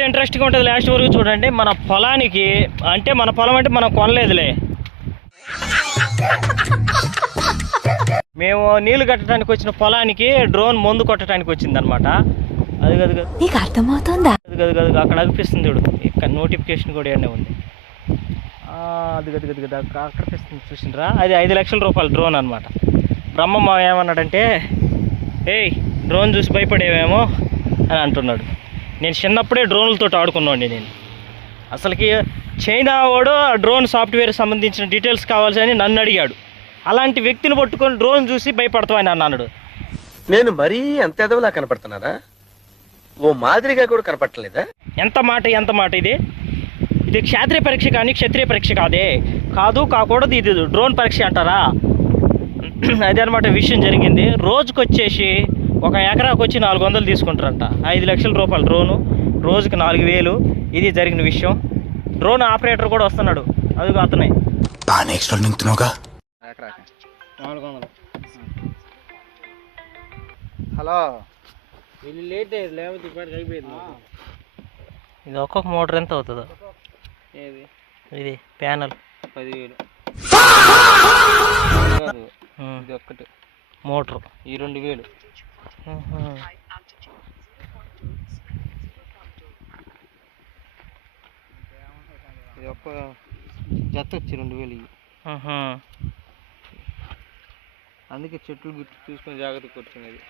Interesting ఉంటుంది. Last వరకు చూడండి. మన పొలానికి అంటే మన పొలం అంటే మనం కొనలేదులే, మేము నీళ్లు కట్టడానికి వచ్చిన పొలానికి డ్రోన్ మందు కొట్టడానికి వచ్చింది అనమాట. అది కదా నీకు అర్థమవుతుందా? అది కదా అక్కడ అనిపిస్తుంది చూడు, ఇక్కడ నోటిఫికేషన్ కూడా ఏమన్నా ఉంది. అది కదా అక్కడ అనిపిస్తుంది చూసిండ్రా, అది 5 లక్షల రూపాయల డ్రోన్ అనమాట. బ్రహ్మమ్మ ఏమన్నాడంటే, ఏయ్ డ్రోన్ చూసి భయపడేవేమో అని అంటున్నాడు. నేను చిన్నప్పుడే డ్రోన్లతో ఆడుకున్నాండి. నేను అసలుకి చైనా వాడు డ్రోన్ సాఫ్ట్వేర్ సంబంధించిన డీటెయిల్స్ కావాల్సి నన్ను అడిగాడు. అలాంటి వ్యక్తిని పట్టుకొని డ్రోన్ చూసి భయపడతామని అన్నాడు. నేను మరీ అంత ఎదవలా కనపడుతున్నారా? ఓ మాదిరిగా కూడా కనపడలేదా? ఎంత మాట ఇది క్షత్రియ పరీక్ష కానీ క్షత్రియ పరీక్ష కాకూడదు. ఇది డ్రోన్ పరీక్ష అంటారా? అదే అనమాట విషయం జరిగింది. రోజుకొచ్చేసి 1 ఎకరాకు వచ్చి 400 తీసుకుంటారంట. 5 లక్షల రూపాయలు డ్రోను, రోజుకి 4000. ఇది జరిగిన విషయం. డ్రోన్ ఆపరేటర్ కూడా వస్తున్నాడు, అదిగో అతనే. హలో, ఇది లేట్ అయ్యేది, లేకపోతే ఇప్పటికి అయిపోయింది. ఇది ఒక్కొక్క మోటార్ ఎంత అవుతుందో? ఏది ఇది ప్యానల్ 10,000. ఇది ఒక్కటి మోటారు, ఈ 2,000. ఇది ఒక్క జత వచ్చి 2,000. అందుకే చెట్లు గుర్తు చూసుకొని జాగ్రత్త కొట్టుకునేది.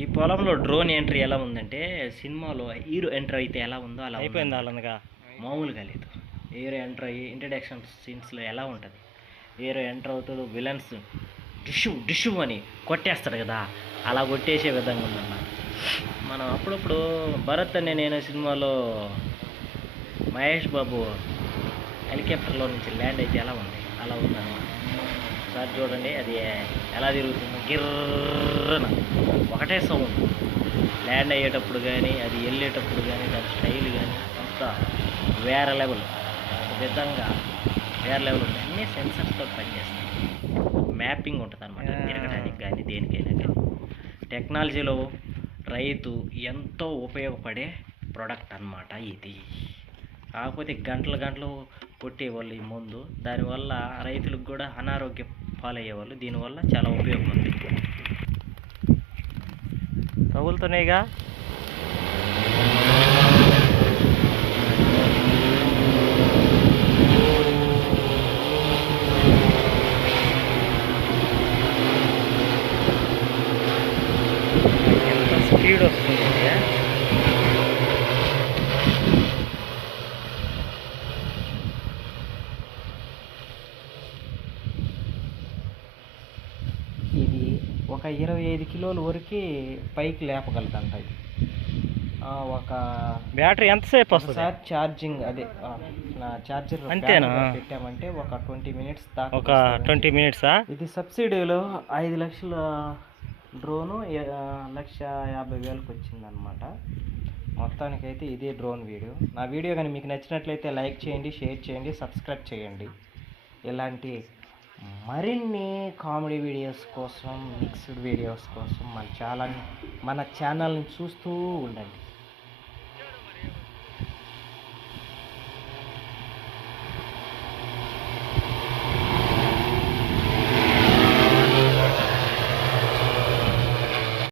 ఈ పొలంలో డ్రోన్ ఎంట్రీ ఎలా ఉందంటే, సినిమాలో హీరో ఎంట్రీ అయితే ఎలా ఉందో అలా అయిపోయింది. అలాగా మామూలుగా లేదు. హీరో ఎంటర్ అయ్యి ఇంట్రడక్షన్ సీన్స్లో ఎలా ఉంటుంది, హీరో ఎంటర్ అవుతాడు, విలన్స్ డిషు అని కొట్టేస్తాడు కదా, అలా కొట్టేసే విధంగా ఉందన్నమాట. మనం అప్పుడప్పుడు భరత్ అనే నేను సినిమాలో మహేష్ బాబు హెలికాప్టర్లో నుంచి ల్యాండ్ అయితే ఎలా ఉంది అలా ఉందన్నమాట. సార్ చూడండి, అది ఎలా తిరుగుతుందో, గిర్రన ఒకటే సౌండ్. ల్యాండ్ అయ్యేటప్పుడు కానీ, అది వెళ్ళేటప్పుడు కానీ, దాని స్టైల్ కానీ అంతా వేరే లెవెల్. విధంగా వేరే లెవెల్ ఉంది. అన్నీ సెన్సర్స్తో పనిచేస్తాయి. మ్యాపింగ్ ఉంటుంది అనమాట తిరగడానికి కానీ దేనికైనా కానీ. టెక్నాలజీలో రైతు ఎంతో ఉపయోగపడే ప్రోడక్ట్ అన్నమాట ఇది. కాకపోతే గంటలు కొట్టేవాళ్ళు ఈ ముందు, దానివల్ల రైతులకు కూడా అనారోగ్యం పాలయ్యేవాళ్ళు. దీనివల్ల చాలా ఉపయోగం ఉంది. తగులుతున్నాయిగా. ఎంత స్పీడ్ వస్తుంది. ఇది ఒక 25 కిలోల వరకు పైకి లేపగలుగుతాంట. ఇది ఒక బ్యాటరీ ఎంతసేపు వస్తుంది? ఛార్జింగ్ అదే నా ఛార్జర్ అంతేనా పెట్టామంటే ఒక 20 మినిట్స్ దాకా. ఒక 20 మినిట్సా? ఇది సబ్సిడీలో 5 లక్షల డ్రోను 1,50,000కి వచ్చిందనమాట. మొత్తానికైతే ఇదే డ్రోన్ వీడియో. నా వీడియో కానీ మీకు నచ్చినట్లయితే లైక్ చేయండి, షేర్ చేయండి, సబ్స్క్రైబ్ చేయండి. ఇలాంటి మరిన్ని కామెడీ వీడియోస్ కోసం, మిక్స్డ్ వీడియోస్ కోసం మన ఛానల్ని చూస్తూ ఉండండి.